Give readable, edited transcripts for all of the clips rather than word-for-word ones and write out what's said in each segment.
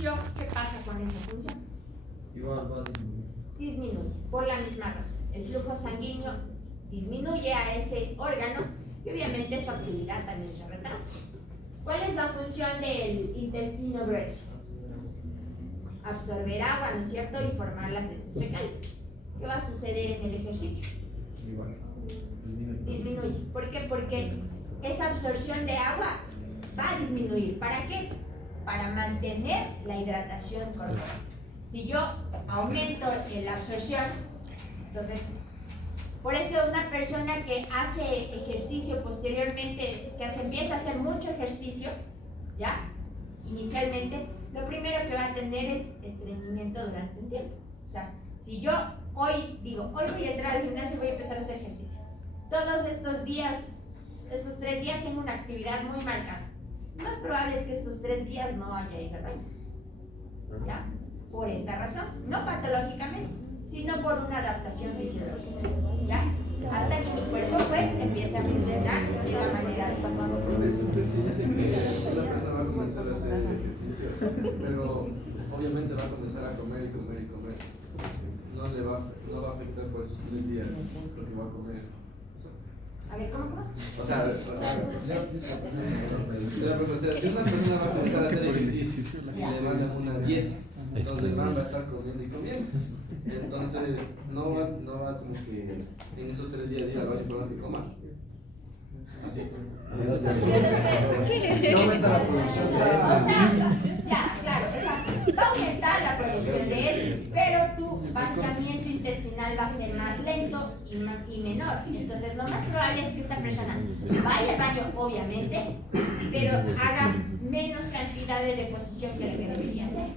ejercicio, ¿qué pasa con esa función? Igual va a disminuir. Disminuye, por la misma razón. El flujo sanguíneo disminuye a ese órgano y obviamente su actividad también se retrasa. ¿Cuál es la función del intestino grueso? Absorber agua, ¿no es cierto? Y formar las heces fecales. ¿Qué va a suceder en el ejercicio? Igual. Disminuye. ¿Por qué? Porque esa absorción de agua va a disminuir. ¿Para qué? Para mantener la hidratación corporal. Si yo aumento la absorción, entonces, por eso una persona que hace ejercicio posteriormente, que empieza a hacer mucho ejercicio, ¿ya? Inicialmente, lo primero que va a tener es estreñimiento durante un tiempo. O sea, si yo hoy digo, hoy voy a entrar al gimnasio y voy a empezar a hacer ejercicio. Todos estos días, estos 3 días tengo una actividad muy marcada. Lo más probable es que estos 3 días no vaya a ir al baño. ¿Ya? Por esta razón, no patológicamente, sino por una adaptación fisiológica. ¿Ya? Hasta que mi cuerpo pues empiece a funcionar de la manera de esta forma. Sí, dicen que una persona va a comenzar a hacer ejercicio, pero obviamente va a comenzar a comer y comer y comer. No va a afectar por esos 3 días lo que va a comer. A ver, ¿cómo? O sea, si una persona va a comenzar a hacer ejercicio y le mandan una dieta, entonces van a estar comiendo y comiendo. Entonces no va como que en esos 3 días ir al baño por más que coma. Así. No aumenta la producción de heces. Ya, claro, va a aumentar la producción de heces, pero tu vaciamiento intestinal va a ser más lento y menor. Entonces, lo más probable es que esta persona vaya al baño, obviamente, pero haga menos cantidad de deposición que lo que debería hacer.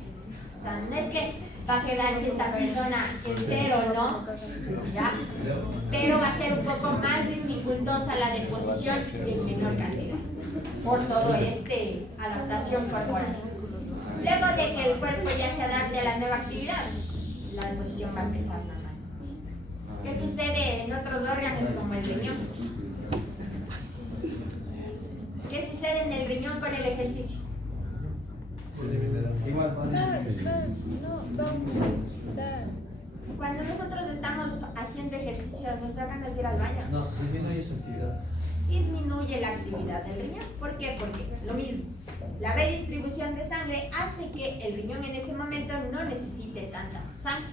O sea, no es que va a quedarse esta persona en cero, ¿no? ¿Ya? Pero va a ser un poco más dificultosa la deposición y en menor cantidad por todo adaptación corporal. Luego de que el cuerpo ya se adapte a la nueva actividad, la deposición va a empezar normal. ¿Qué sucede en otros órganos como el riñón? ¿Qué sucede en el riñón con el ejercicio? Igual va a disminuir. Cuando nosotros estamos haciendo ejercicio, nos da ganas de ir al baño. No, disminuye su actividad. Disminuye la actividad del riñón. ¿Por qué? Porque lo mismo, la redistribución de sangre hace que el riñón en ese momento no necesite tanta sangre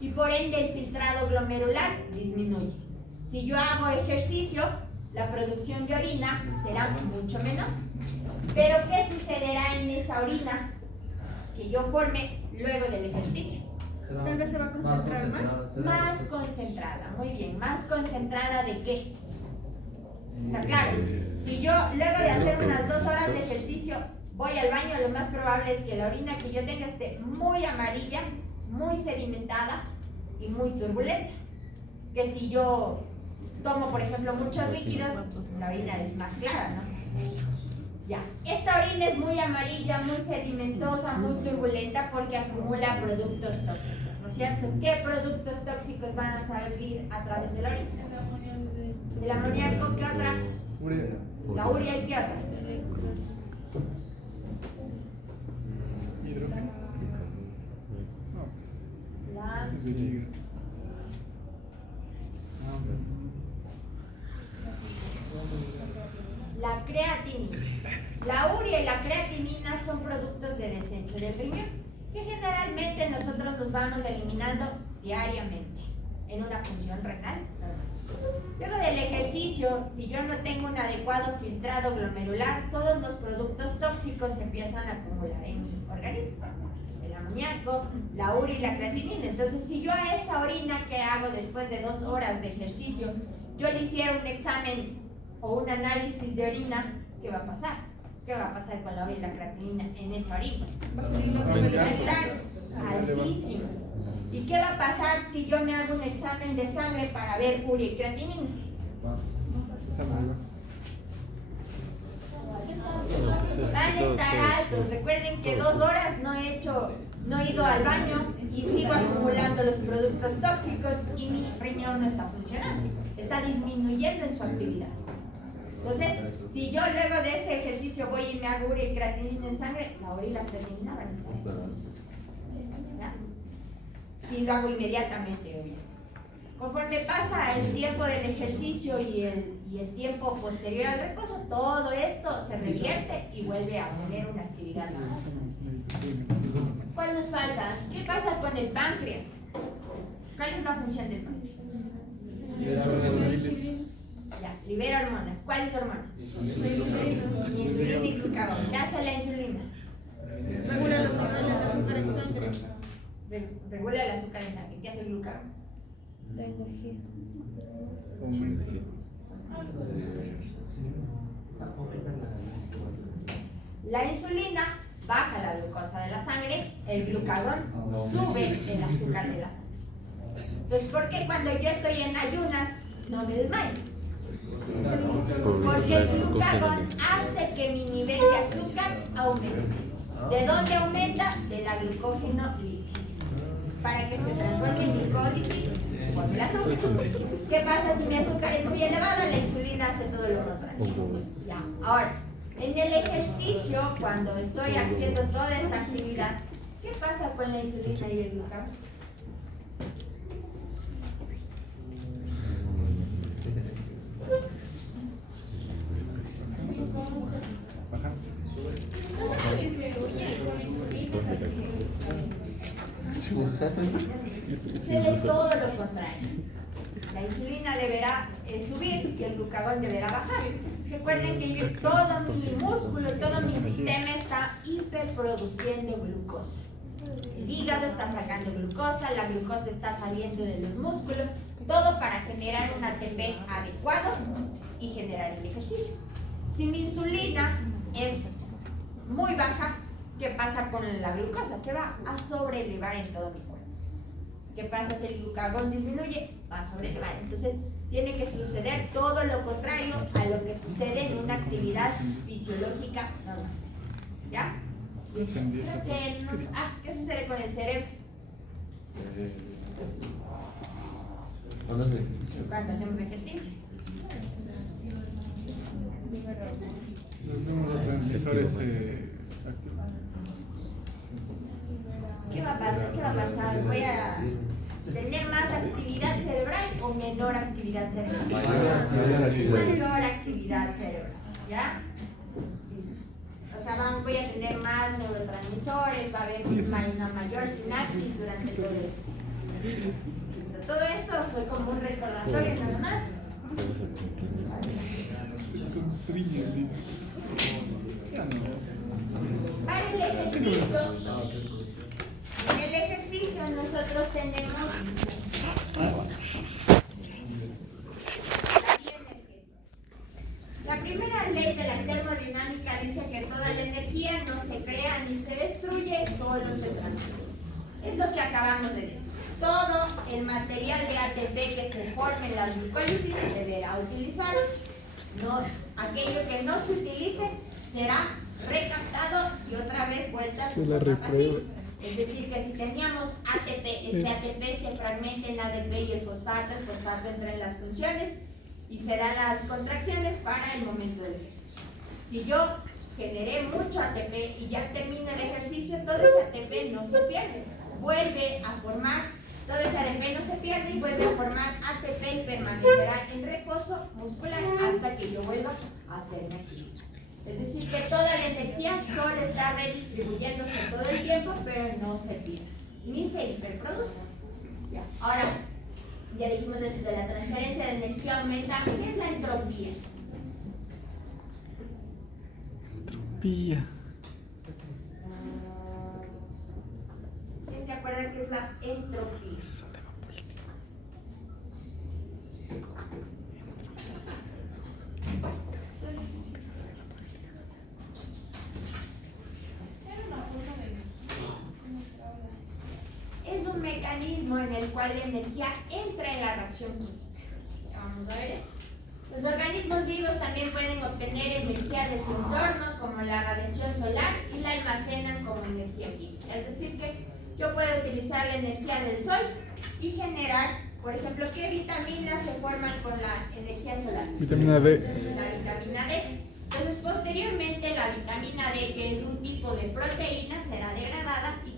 y por ende el filtrado glomerular disminuye. Si yo hago ejercicio, la producción de orina será mucho menor. Pero ¿qué sucederá en esa orina que yo forme luego del ejercicio? Tal vez se va a concentrar más. Más concentrada, muy bien. ¿Más concentrada de qué? O sea, claro, si yo luego de hacer unas 2 horas de ejercicio voy al baño, lo más probable es que la orina que yo tenga esté muy amarilla, muy sedimentada y muy turbulenta. Que si yo tomo, por ejemplo, muchos líquidos, la orina es más clara, ¿no? Ya, esta orina es muy amarilla, muy sedimentosa, muy turbulenta porque acumula productos tóxicos, ¿no es cierto? ¿Qué productos tóxicos van a salir a través de la orina? El amoníaco, ¿qué otra? La urea, ¿y qué otra? La creatinina. La urea y la creatinina son productos de desecho del riñón que generalmente nosotros los vamos eliminando diariamente en una función renal normal. Luego del ejercicio, si yo no tengo un adecuado filtrado glomerular, todos los productos tóxicos se empiezan a acumular en mi organismo. El amoníaco, la urea y la creatinina. Entonces, si yo a esa orina que hago después de 2 horas de ejercicio, yo le hiciera un examen o un análisis de orina, ¿qué va a pasar? ¿Qué va a pasar con la urea y la creatinina en esa orina? Va a estar altísimo. ¿Y qué va a pasar si yo me hago un examen de sangre para ver urea y creatinina? Van a estar altos. Recuerden que 2 horas no he ido al baño y sigo acumulando los productos tóxicos y mi riñón no está funcionando. Está disminuyendo en su actividad. Entonces, si yo luego de ese ejercicio voy y me hago urea y creatinina en sangre, la urea y la creatinina van a estar si lo hago inmediatamente, obvio. Conforme pasa el tiempo del ejercicio y el tiempo posterior al reposo, todo esto se revierte y vuelve a tener una actividad normal. ¿Cuál nos falta? ¿Qué pasa con el páncreas? ¿Cuál es la función del páncreas? Ya, libera hormonas. ¿Cuáles hormonas? Insulina y glucagón. ¿Qué hace la insulina? Regula los niveles de azúcar en sangre. Regula el azúcar en sangre. ¿Qué hace el glucagón? Da energía. La insulina baja la glucosa de la sangre, el glucagón sube el azúcar de la sangre. Entonces, ¿por qué cuando yo estoy en ayunas no me desmayo? Porque el glucagón hace que mi nivel de azúcar aumente. ¿De dónde aumenta? De la glucógenolisis. Para que se transforme en glucólisis por el azúcar. ¿Qué pasa si mi azúcar es muy elevada? La insulina hace todo lo contrario. Ya. Ahora, en el ejercicio, cuando estoy haciendo toda esta actividad, ¿qué pasa con la insulina y el glucagón? Sucede todo lo contrario. La insulina deberá subir y el glucagón deberá bajar. Recuerden que todo mi músculo, todo mi sistema está hiperproduciendo glucosa. El hígado está sacando glucosa, la glucosa está saliendo de los músculos, todo para generar un ATP adecuado y generar el ejercicio. Si mi insulina es muy baja, ¿qué pasa con la glucosa? Se va a sobrelevar en todo mi cuerpo. ¿Qué pasa si el glucagón disminuye? Va a sobrelevar. Entonces, tiene que suceder todo lo contrario a lo que sucede en una actividad fisiológica normal. ¿Ya? ¿Qué sucede con el cerebro? Cuando hacemos ejercicio. Los neurotransmisores activan. ¿Qué va a pasar? ¿Qué va a pasar? ¿Voy a tener más actividad cerebral o menor actividad cerebral? Mayor actividad cerebral, ¿ya? O sea, voy a tener más neurotransmisores, va a haber una mayor sinapsis durante todo esto. Todo eso fue como un recordatorio nada más. Para el ejercicio, en el ejercicio nosotros tenemos la primera ley de la termodinámica dice que toda la energía no se crea ni se destruye, solo se transfiere. Es lo que acabamos de decir. Todo el material de ATP que se forme en la glucólisis deberá utilizarse. No, aquello que no se utilice será recaptado y otra vez vuelta a su forma pasiva. Es decir, que si teníamos ATP, este ATP se fragmenta en ADP y el fosfato entra en las funciones y se dan las contracciones para el momento del ejercicio. Si yo generé mucho ATP y ya termino el ejercicio, todo ese ATP no se pierde, vuelve a formar, todo ese ADP no se pierde y vuelve a formar ATP y permanecerá en reposo muscular hasta que yo vuelva a hacer energía. Es decir, que toda la energía solo está redistribuyéndose todo el tiempo, pero no se pierde, ni se hiperproduce. ¿Ya? Ahora, ya dijimos esto de la transferencia de energía aumenta. ¿Qué es la entropía? Entropía. ¿Quién se acuerda qué es la entropía? Es un mecanismo en el cual la energía entra en la reacción química. Vamos a ver eso. Los organismos vivos también pueden obtener energía de su entorno, como la radiación solar, y la almacenan como energía química. Es decir, que yo puedo utilizar la energía del sol y generar, por ejemplo, ¿qué vitaminas se forman con la energía solar? Vitamina D. La vitamina D. Entonces, posteriormente, la vitamina D, que es un tipo de proteína, será degradada y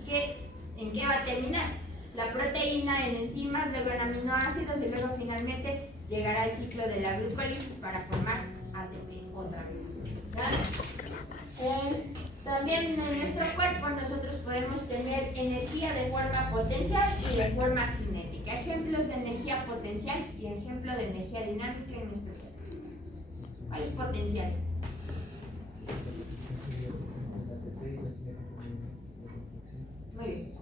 ¿en qué va a terminar? la proteína en enzimas, luego en aminoácidos y luego finalmente llegará al ciclo de la glucólisis para formar ATP otra vez. ¿Ya? También en nuestro cuerpo nosotros podemos tener energía de forma potencial y de forma cinética. Ejemplos de energía potencial y ejemplo de energía dinámica en nuestro cuerpo. ¿Cuál es potencial? Muy bien.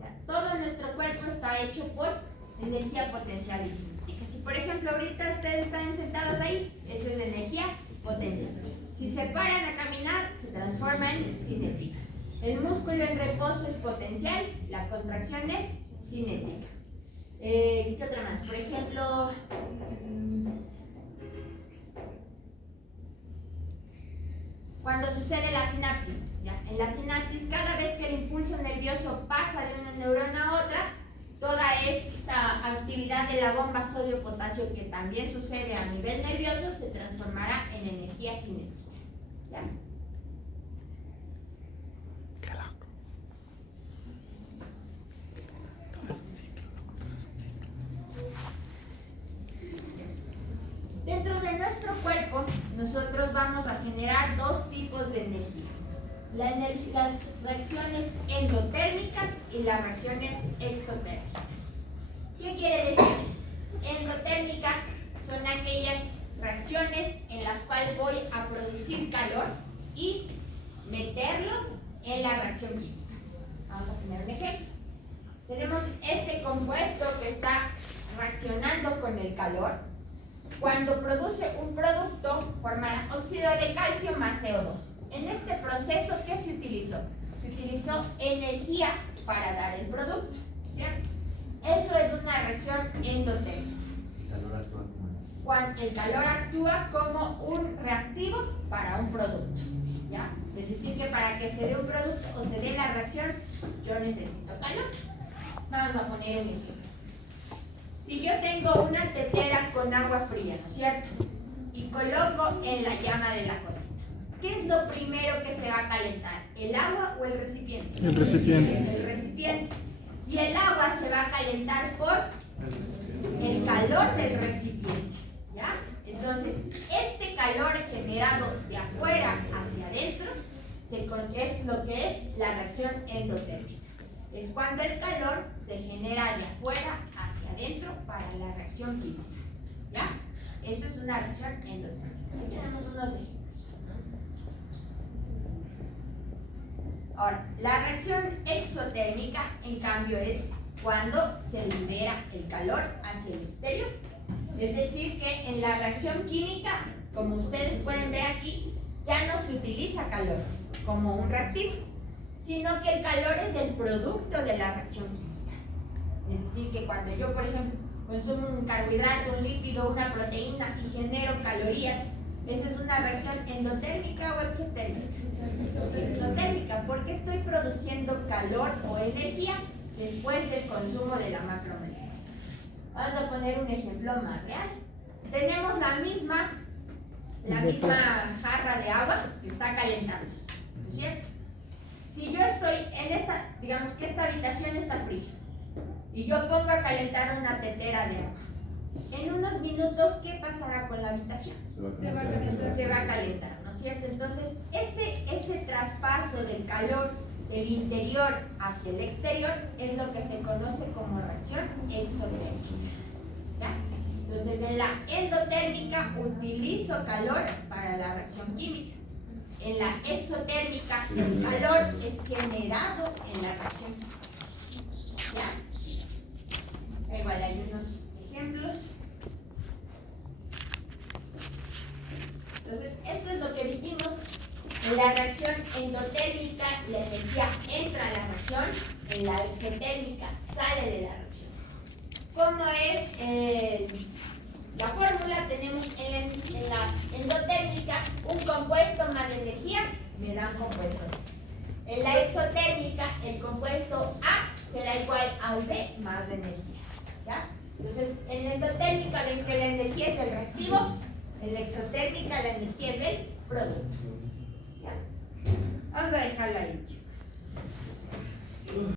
Ya, todo nuestro cuerpo está hecho por energía potencial y cinética. Si por ejemplo ahorita ustedes están sentados ahí, eso es de energía potencial. Si se paran a caminar, se transforma en cinética. El músculo en reposo es potencial, la contracción es cinética. ¿Qué otra más? Por ejemplo, cuando sucede la sinapsis, ¿ya? En la sinapsis, cada vez que el impulso nervioso pasa de una neurona a otra, toda esta actividad de la bomba sodio-potasio que también sucede a nivel nervioso se transformará en energía cinética. ¿Ya? Dentro de nuestro cuerpo, nosotros vamos a generar dos tipos de energía. Las reacciones endotérmicas y las reacciones exotérmicas. ¿Qué quiere decir? Endotérmica son aquellas reacciones en las cuales voy a producir calor y meterlo en la reacción química. Vamos a poner un ejemplo. Tenemos este compuesto que está reaccionando con el calor. Cuando produce un producto, formará óxido de calcio más CO2. En este proceso, ¿qué se utilizó? Se utilizó energía para dar el producto, ¿cierto? Eso es una reacción endotérmica. Cuando el calor actúa como un reactivo para un producto, ¿ya? Es decir, que para que se dé un producto o se dé la reacción, yo necesito calor. Vamos a poner un ejemplo. Si yo tengo una tetera con agua fría, ¿no es cierto? Y coloco en la llama de la cocina, ¿qué es lo primero que se va a calentar? ¿El agua o el recipiente? El recipiente. El recipiente. Y el agua se va a calentar por el calor del recipiente, ¿ya? Entonces, este calor generado de afuera hacia adentro es lo que es la reacción endotérmica. Es cuando el calor se genera de afuera hacia adentro para la reacción química, ¿ya? Eso es una reacción endotérmica. Aquí tenemos unos ejemplos. Ahora, la reacción exotérmica, en cambio, es cuando se libera el calor hacia el exterior. Es decir, que en la reacción química, como ustedes pueden ver aquí, ya no se utiliza calor como un reactivo, sino que el calor es el producto de la reacción química. Es decir, que cuando yo, por ejemplo, consumo un carbohidrato, un lípido, una proteína y genero calorías, ¿eso es una reacción endotérmica o exotérmica? Exotérmica, porque estoy produciendo calor o energía después del consumo de la macromolécula. Vamos a poner un ejemplo más real. Tenemos la misma jarra de agua que está calentándose, ¿no es cierto? Si yo estoy en esta, digamos que esta habitación está fría y yo pongo a calentar una tetera de agua, en unos minutos, ¿qué pasará con la habitación? Se va a calentar, ¿no es cierto? Entonces, ese traspaso del calor del interior hacia el exterior es lo que se conoce como reacción exotérmica, ¿ya? Entonces, en la endotérmica utilizo calor para la reacción química. En la exotérmica, el calor es generado en la reacción química, ¿ya? Igual hay unos ejemplos. Entonces, esto es lo que dijimos. En la reacción endotérmica, la energía entra a la reacción. En la exotérmica, sale de la reacción. ¿Cómo es la fórmula? Tenemos en la endotérmica un compuesto más energía, me da un compuesto. En la exotérmica, el compuesto A será igual a V más de energía, ¿ya? Entonces, en la endotérmica ven que la energía es el reactivo, en la exotérmica la energía es el producto, ¿ya? Vamos a dejarlo ahí.